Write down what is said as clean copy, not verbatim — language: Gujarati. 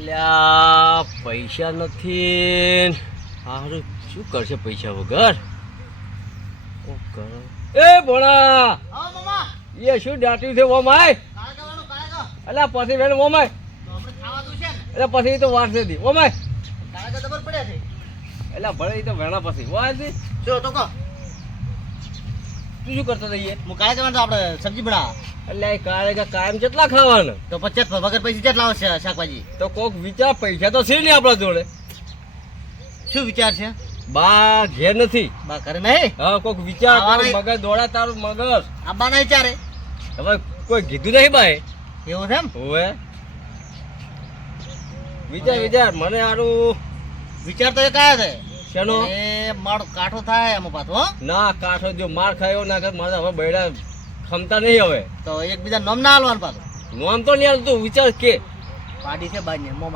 અલ્યા પૈસા નથી. હારું શું કરશે પૈસા વગર? એ ભોળા એ શું દાટ્યું છે ઓમાય? અલ્યા પછી વેણ ઓમાય એટલે પછી તો વાર છે ઓમાય એટલે ભલે એ તો વેણા પછી વાર છે. શું તો કહો તું શું કરતો રહીએ? હું કાલે જવાનું તો આપણે સબ્જી બનાવવા. એટલે એ કાળે કાયમ કેટલા ખાવાના? તો 50 વગર પૈસા કેટલા આવશે શાકભાજી? તો કોક વિચાર પૈસા તો છે ને આપણા જોડે. શું વિચાર છે? બા ઘેર નથી. બા કરે નહીં? હા કોક વિચાર આવા મગજ દોડા તારું મગજ. આબા ના વિચારે હવે કોઈ કીધું નહીં ભાઈ. એવું છે એમ? હોવે વિચાર વિચાર મને હારું વિચાર તો એ કયા છે શેનો? એ મારો કાઠો થાય આમાં પાછો. હો ના કાઠો જો માર ખાયો ના કર મારે હવે બૈડા ખમતા નહીં હવે. તો એકબીજા નોમ ના હાલવાનું પાછું. નોમ તો નહીં હાલતું વિચાર કે પાડી છે બાઈ ને મોમાં